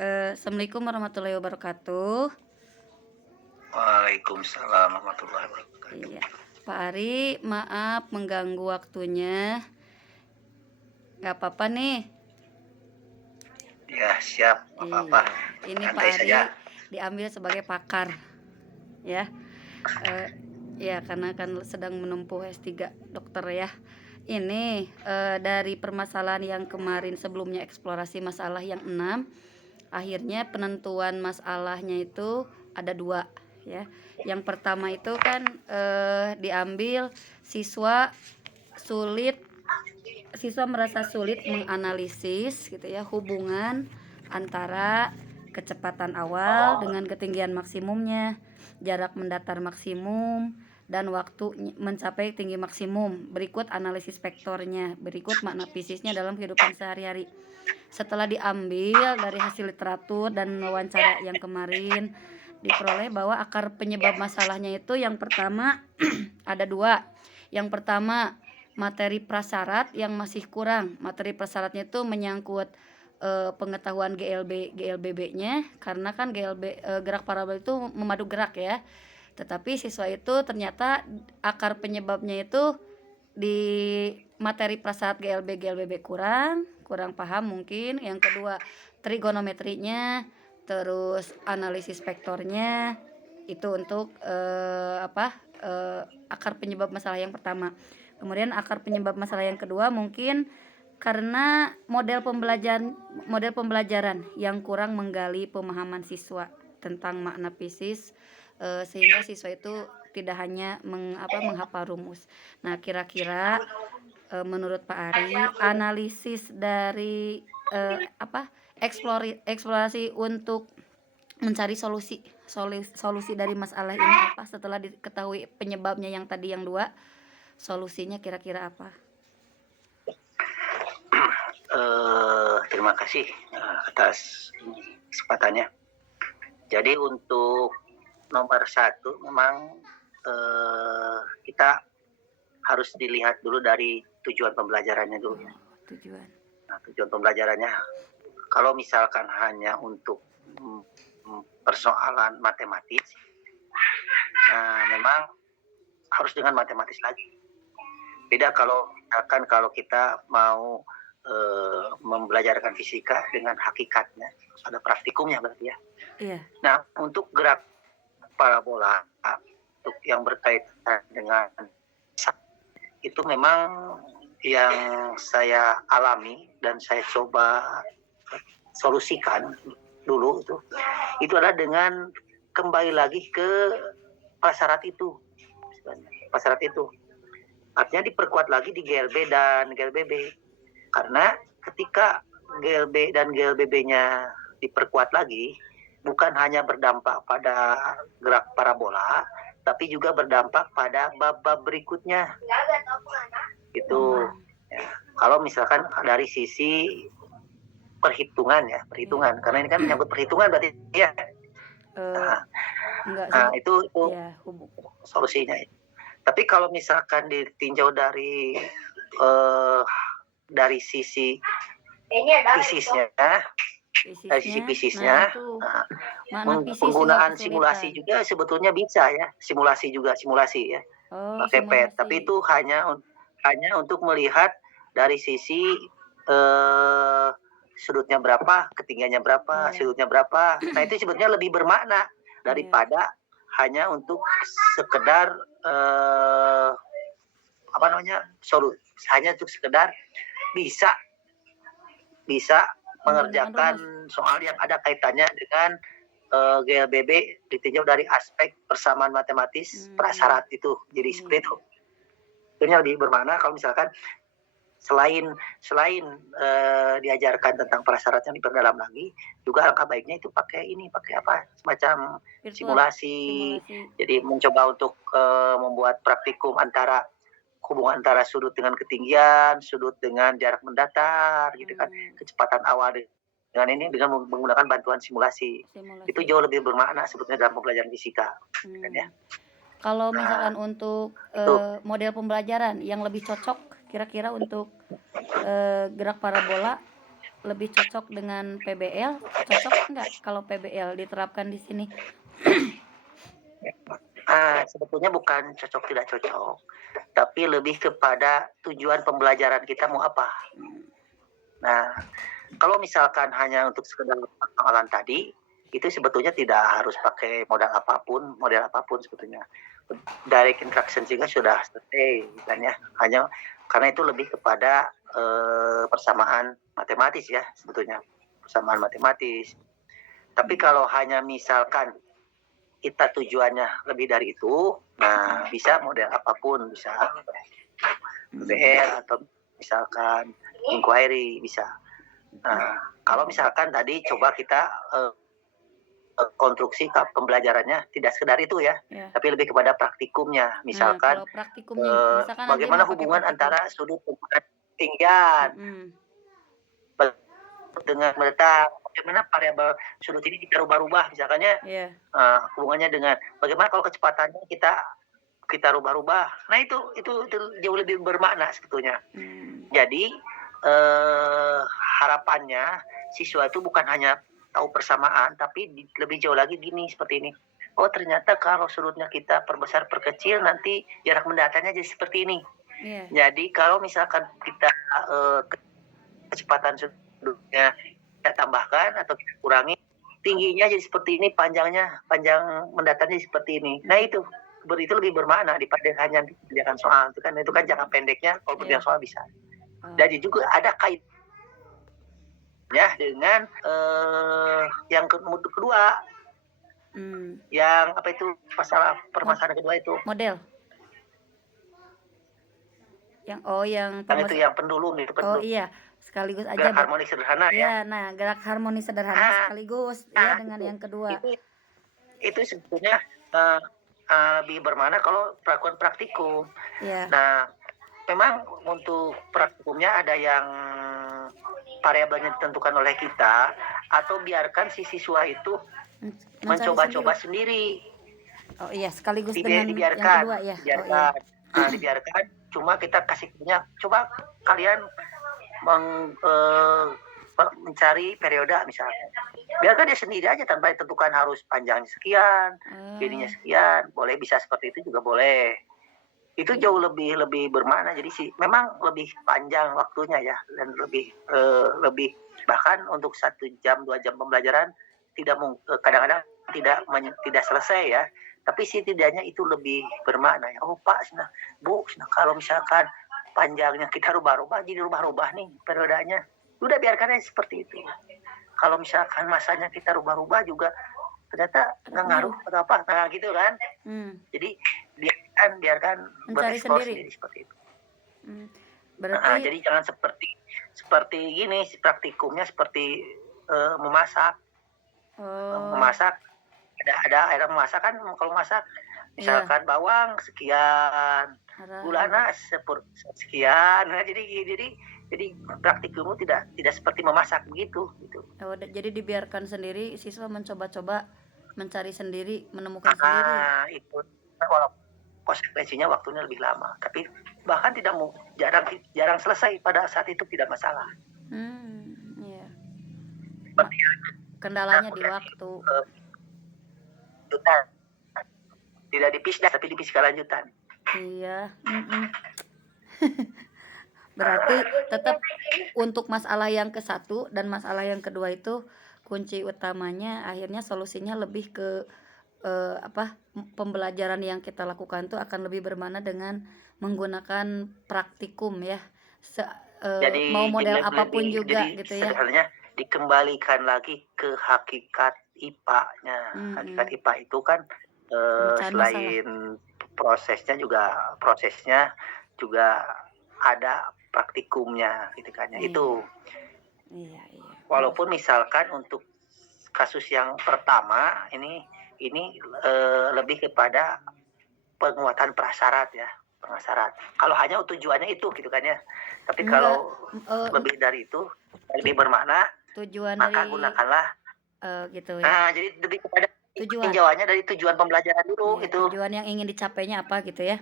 Assalamualaikum warahmatullahi wabarakatuh. Waalaikumsalam warahmatullahi wabarakatuh. Iya, Pak Ari, maaf mengganggu waktunya. Nggak apa-apa nih. Ya, siap, nggak apa-apa. Iya, ini Pak Santai Ari saja. diambil sebagai pakar, ya. Eh, ya, karena kan sedang menempuh S3 dokter ya. Ini dari permasalahan yang kemarin sebelumnya eksplorasi masalah yang 6, akhirnya penentuan masalahnya itu ada 2 ya. Yang pertama itu kan diambil siswa sulit siswa merasa sulit menganalisis gitu ya hubungan antara kecepatan awal dengan ketinggian maksimumnya, jarak mendatar maksimum, dan waktu mencapai tinggi maksimum. Berikut analisis vektornya, berikut makna fisiknya dalam kehidupan sehari-hari. Setelah diambil dari hasil literatur dan wawancara yang kemarin, diperoleh bahwa akar penyebab masalahnya itu yang pertama ada 2. Yang pertama, materi prasyarat yang masih kurang. Materi prasyaratnya itu menyangkut pengetahuan GLBB-nya, karena kan gerak parabol itu memadu gerak ya. Tetapi siswa itu ternyata akar penyebabnya itu di materi prasyarat GLBB kurang paham mungkin. Yang kedua, trigonometrinya, terus analisis vektornya itu untuk akar penyebab masalah yang pertama. Kemudian akar penyebab masalah yang kedua mungkin karena model pembelajaran yang kurang menggali pemahaman siswa tentang makna fisis, sehingga siswa itu tidak hanya menghafal rumus. Nah, kira-kira menurut Pak Ari, analisis dari eksplorasi untuk mencari solusi dari masalah ini apa, setelah diketahui penyebabnya yang tadi yang 2, solusinya kira-kira apa? Terima kasih atas kesempatannya. Jadi untuk nomor 1 memang kita harus dilihat dulu dari tujuan pembelajarannya dulu ya. Tujuan. Nah, tujuan pembelajarannya kalau misalkan hanya untuk persoalan matematis, memang harus dengan matematis lagi. Beda kalau misalkan kalau kita mau membelajarkan fisika dengan hakikatnya, ada praktikumnya berarti ya. Iya. Nah, untuk gerak parabola untuk yang berkaitan dengan itu memang yang saya alami dan saya coba solusikan dulu itu adalah dengan kembali lagi ke prasyarat itu. Artinya diperkuat lagi di GLB dan GLBB. Karena ketika GLB dan GLBB-nya diperkuat lagi, bukan hanya berdampak pada gerak parabola, tapi juga berdampak pada bab-bab berikutnya. Itu ya. Kalau misalkan dari sisi perhitungan, karena ini kan menyangkut perhitungan berarti ya. Itu ya, solusinya. Tapi kalau misalkan ditinjau dari sisi fisisnya, penggunaan simulasi juga sebetulnya bisa ya, simulasi ya, pakai PET. Tapi itu hanya untuk melihat dari sisi sudutnya berapa, ketinggiannya berapa, sudutnya berapa. Nah, itu sebetulnya lebih bermakna daripada hanya untuk sekedar hanya untuk sekedar bisa mengerjakan soal yang ada kaitannya dengan GLBB ditinjau dari aspek persamaan matematis prasyarat itu. Jadi seperti itu. Itu lebih bermakna kalau misalkan selain diajarkan tentang prasyarat yang diperdalam lagi, juga alangkah baiknya itu pakai semacam simulasi. Jadi mencoba untuk membuat praktikum hubungan antara sudut dengan ketinggian, sudut dengan jarak mendatar, gitu kan, kecepatan awal dengan menggunakan bantuan simulasi. Itu jauh lebih bermakna sebetulnya dalam pembelajaran fisika. Kan, ya. Kalau misalkan untuk model pembelajaran yang lebih cocok kira-kira untuk gerak parabola lebih cocok dengan PBL? Cocok nggak kalau PBL diterapkan di sini? Sebetulnya bukan cocok tidak cocok, tapi lebih kepada tujuan pembelajaran kita mau apa. Nah, kalau misalkan hanya untuk sekedar pengawalan tadi, itu sebetulnya tidak harus pakai model apapun sebetulnya. Direct instruction juga sudah selesai, kan ya. Hanya karena itu lebih kepada persamaan matematis ya sebetulnya, persamaan matematis. Tapi kalau hanya misalkan kita tujuannya lebih dari itu, nah bisa model apapun, bisa BR atau misalkan inquiry bisa. Nah, kalau misalkan tadi coba kita konstruksi pembelajarannya tidak sekedar itu ya, Ya. tapi lebih kepada praktikumnya. Nah, Misalkan kalau praktikumnya, misalkan nanti bagaimana mau pakai hubungan praktikum. antara sudut ketinggian Mm-mm. dengan meletak, bagaimana variabel sudut ini kita rubah-rubah, misalkannya Iya. hubungannya dengan bagaimana kalau kecepatannya kita rubah-rubah. Nah itu jauh lebih bermakna sebetulnya. Jadi harapannya siswa itu bukan hanya tahu persamaan, tapi lebih jauh lagi gini seperti ini. Oh ternyata kalau sudutnya kita perbesar perkecil nanti jarak mendatarnya jadi seperti ini. Iya. Jadi kalau misalkan kita kecepatan sudutnya kita tambahkan atau kita kurangi, tingginya jadi seperti ini, panjang mendatarnya seperti ini. Nah itu lebih bermakna daripada hanya kerjakan soal. Itu kan jangka pendeknya kalau kerjakan soal bisa. Jadi juga ada kaitannya dengan yang kedua. Yang apa itu permasalahan kedua itu? Model. Yang Yang itu yang pendulum itu Oh iya, sekaligus aja. Gerak harmonik sederhana ya. Nah, gerak harmonis sederhana sekaligus ya dengan yang kedua. Itu sebetulnya lebih bermakna kalau perlakuan praktikum. Iya. Nah, memang untuk praktikumnya ada yang variabelnya ditentukan oleh kita atau biarkan si siswa itu mencoba-coba sendiri. Oh iya, sekaligus dengan yang kedua ya. Dibiarkan. Cuma kita kasih punya, coba kalian mencari periode misalnya. Biarkan dia sendiri aja tanpa ditentukan harus panjangnya sekian, jadinya sekian. Boleh bisa seperti itu juga boleh. Itu jauh lebih bermakna. Jadi sih memang lebih panjang waktunya ya, dan lebih bahkan untuk 1 jam 2 jam pembelajaran kadang-kadang tidak selesai ya. Tapi setidaknya itu lebih bermakna ya. Oh Pak, Bu, kalau misalkan panjangnya kita rubah-rubah jadi rubah-rubah nih periodenya. Udah biarkan aja seperti itu. Kalau misalkan masanya kita rubah-rubah juga ternyata nggak ngaruh atau apa, nah gitu kan. Jadi biarkan bereksplor sendiri seperti itu. Berarti jadi jangan seperti gini, praktikumnya seperti memasak. Memasak ada air memasak kan, kalau masak misalkan bawang sekian, gulana sekian. Nah, jadi praktikummu tidak seperti memasak begitu gitu. Oh, jadi dibiarkan sendiri, siswa mencoba-coba mencari sendiri, menemukan sendiri. Itu walaupun konsekuensinya waktunya lebih lama, tapi bahkan jarang selesai pada saat itu tidak masalah. Iya. Kendalanya di waktu. Tidak dipisah tapi dipisah lanjutan. Iya. Berarti tetap untuk masalah yang ke-1 dan masalah yang kedua itu kunci utamanya akhirnya solusinya lebih ke pembelajaran yang kita lakukan itu akan lebih bermakna dengan menggunakan praktikum ya. Mau model apapun juga gitu ya. Sebenarnya dikembalikan lagi ke hakikat IPA-nya. Hakikat IPA itu kan selain prosesnya juga ada praktikumnya gitu kan. Itu. Iya. Walaupun misalkan untuk kasus yang pertama ini lebih kepada penguatan prasyarat ya, prasyarat. Kalau hanya tujuannya itu gitu kan ya. Tapi kalau lebih dari itu, lebih bermakna, tujuan maka dari, gunakanlah gitu ya. Nah, jadi lebih kepada tinjauannya dari tujuan pembelajaran dulu ya, itu. Tujuan yang ingin dicapainya apa gitu ya.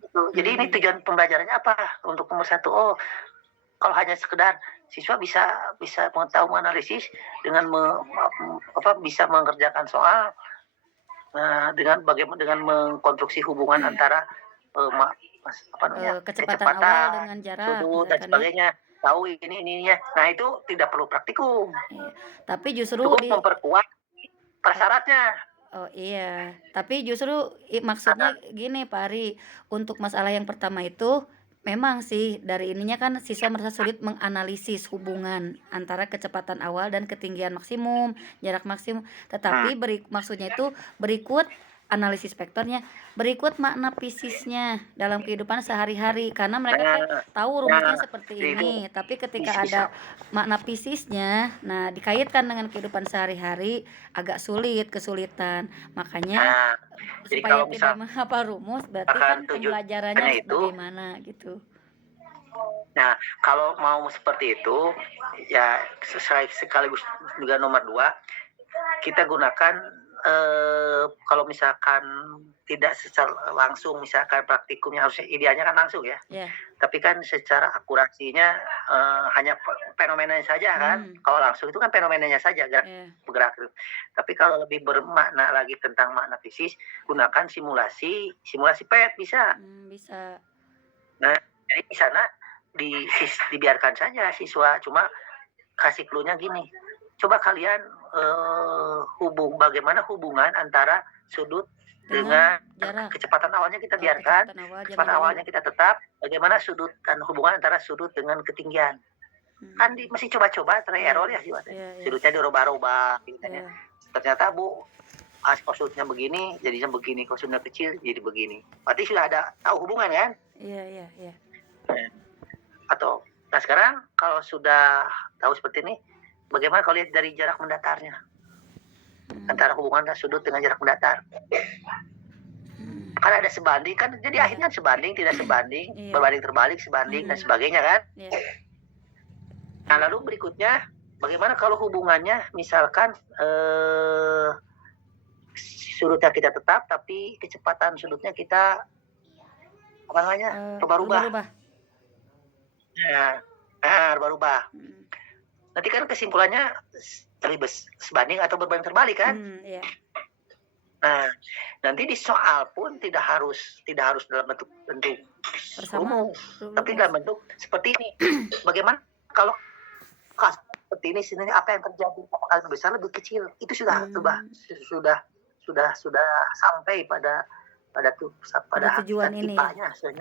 Gitu. Jadi ini tujuan pembelajarannya apa untuk nomor 1? Oh, kalau hanya sekedar siswa bisa bisa tahu menganalisis dengan bisa mengerjakan soal, dengan mengkonstruksi hubungan antara, Kecepatan awal kecepatan, dengan jarak sudut dan misalkan ya. sebagainya, tahu ininya. Nah itu tidak perlu praktikum, Iya, tapi justru cukup di memperkuat prasyaratnya. oh iya, tapi justru maksudnya Nah, gini Pak Ari, untuk masalah yang pertama itu memang sih dari ininya kan siswa merasa sulit menganalisis hubungan antara kecepatan awal dan ketinggian maksimum, jarak maksimum. Tetapi hmm, maksudnya itu berikut analisis vektornya, berikut makna fisiknya dalam kehidupan sehari-hari karena mereka teh nah, tahu nah, rumusnya seperti itu ini, tapi ketika bisa. ada makna fisiknya, nah dikaitkan dengan kehidupan sehari-hari agak kesulitan. Makanya Nah, jadi supaya kalau tidak menghafal rumus, berarti kan misalkan pembelajarannya tujuannya harus itu, bagaimana gitu. nah kalau mau seperti itu, ya sekaligus juga nomor dua, kita gunakan kalau misalkan tidak secara langsung, misalkan praktikumnya harusnya idealnya kan langsung ya. Ya. Tapi kan secara akurasinya hanya fenomenanya saja kan. Hmm. Kalau langsung itu kan fenomenanya saja Ya. bergerak. Tapi kalau lebih bermakna lagi tentang makna fisik, gunakan simulasi PET bisa. Bisa. Nah, jadi di sana dibiarkan saja siswa, cuma kasih clue-nya gini. Coba kalian bagaimana hubungan antara sudut Dengan dengan jarak. kecepatan awalnya kita biarkan, Kecepatan awal jangan kecepatan dulu. awalnya kita tetap, bagaimana sudut dan hubungan antara sudut dengan ketinggian. Kan masih coba-coba, try Iya, error ya sih, iya, iya. sudutnya dirubah-rubah, gitu kan ya. Iya. Ternyata kalau sudutnya begini, jadinya begini, kalau sudutnya kecil, jadi begini. Berarti sudah ada tahu hubungan kan? Iya, iya, iya. Nah sekarang kalau sudah tahu seperti ini, bagaimana kalau lihat dari jarak mendatarnya? Antara hubungan sudut dengan jarak mendatar. Kan ada sebanding kan, jadi Iya. akhirnya sebanding, tidak sebanding, Iya. berbanding terbalik, sebanding dan sebagainya kan. Iya. Nah lalu berikutnya, bagaimana kalau hubungannya misalkan sudutnya kita tetap, tapi kecepatan sudutnya kita rubah-rubah. Berubah. Nah, rubah-rubah. Nanti kan kesimpulannya sebanding atau berbanding terbalik kan? Iya. Nah, nanti di soal pun tidak harus dalam bentuk rumus, tapi dalam bentuk seperti ini. Bagaimana kalau seperti ini sini apa yang terjadi? Apakah lebih besar lebih kecil? Itu sudah sampai pada tujuan ini tipanya sudah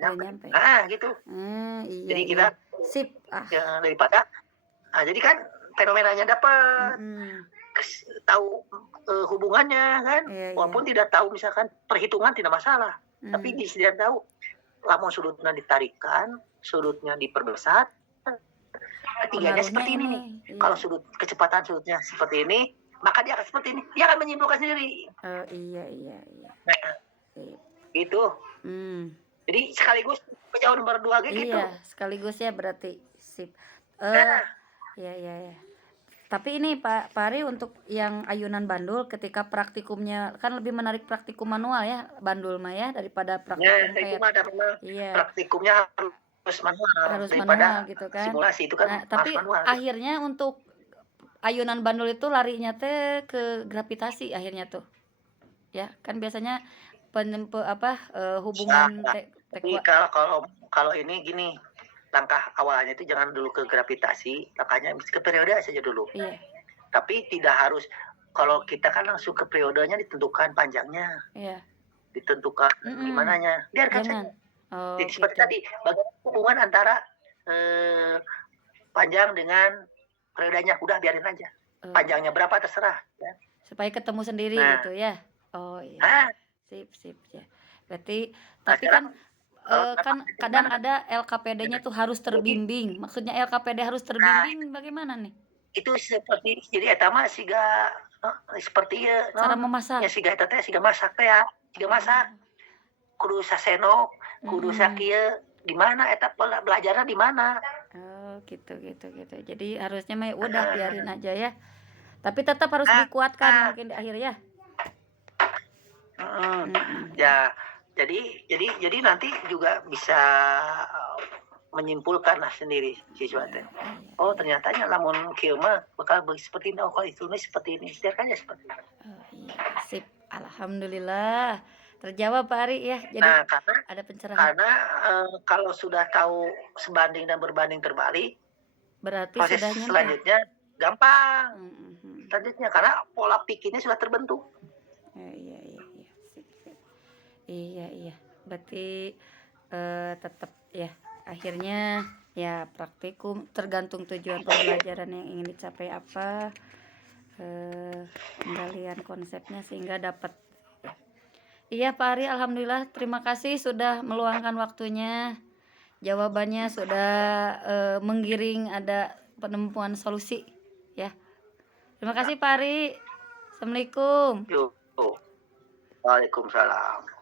nyampe. Nah, gitu. Iya, jadi kita sip. Daripada jadi kan fenomenanya dapat. Tahu hubungannya kan, walaupun tidak tahu misalkan perhitungan tidak masalah, tapi dia tahu lamun sudutnya ditarikan, sudutnya diperbesar, ketiganya seperti ini nih. Kalau kecepatan sudutnya seperti ini, maka dia akan seperti ini. Dia akan menyimpulkan sendiri. Iya. Nah, gitu. Jadi sekaligus penjawab nomor 2 gitu. Iya, sekaligus ya berarti. Sip. Iya. Tapi ini Pak Ari untuk yang ayunan bandul ketika praktikumnya kan lebih menarik praktikum manual ya bandul mah ya daripada praktikum itu mah iya. Praktikumnya harus manual gitu kan. Simulasi itu kan Nah, tapi manual. Akhirnya untuk ayunan bandul itu larinya teh ke gravitasi akhirnya tuh. Ya, kan biasanya hubungan tapi kalau ini gini, langkah awalnya itu jangan dulu ke gravitasi, langkahnya ke periode saja dulu. Iya. Tapi tidak harus, kalau kita kan langsung ke periodenya ditentukan panjangnya. Iya. Ditentukan gimananya. Biarkan saja. Jadi gitu. seperti tadi, bagaimana hubungan antara panjang dengan periodenya, udah biarin aja. Panjangnya berapa terserah. Ya. Supaya ketemu sendiri gitu ya. Oh iya. Sip ya. Berarti tapi kan kadang ada LKPD-nya tuh harus terbimbing. Maksudnya LKPD harus terbimbing bagaimana nih? Itu seperti jadi eta mah siga seperti cara memasak. Ya siga eta teh siga masak teh ya. Siga masak. Kudu sasenok, kudu sakieu, di mana eta belajarnya di mana? Oh, gitu. Jadi harusnya mah udah biarin aja ya. Tapi tetap harus dikuatkan mungkin di akhir ya. Ya, jadi nanti juga bisa menyimpulkan lah sendiri siswa teh. Oh ternyata lamun kieu mah bakal seperti ini, oh kalau itu nih seperti ini, biarkan ya seperti itu. Oh, iya, sip. Alhamdulillah. Terjawab Pak Ari ya. Jadi Nah karena ada pencerahan. karena kalau sudah tahu sebanding dan berbanding terbalik, Berarti proses sudah nyampe. selanjutnya gampang. Mhm. Selanjutnya karena pola pikirnya sudah terbentuk. Iya, iya, iya. Sip, sip. Iya, iya. Berarti tetap ya akhirnya ya praktikum tergantung tujuan pembelajaran yang ingin dicapai apa, penggalian konsepnya sehingga dapat. Iya Pak Ari, alhamdulillah terima kasih sudah meluangkan waktunya. Jawabannya sudah menggiring ada penemuan solusi ya. Terima kasih Pak Ari. Assalamualaikum. Yuk. Waalaikumsalam.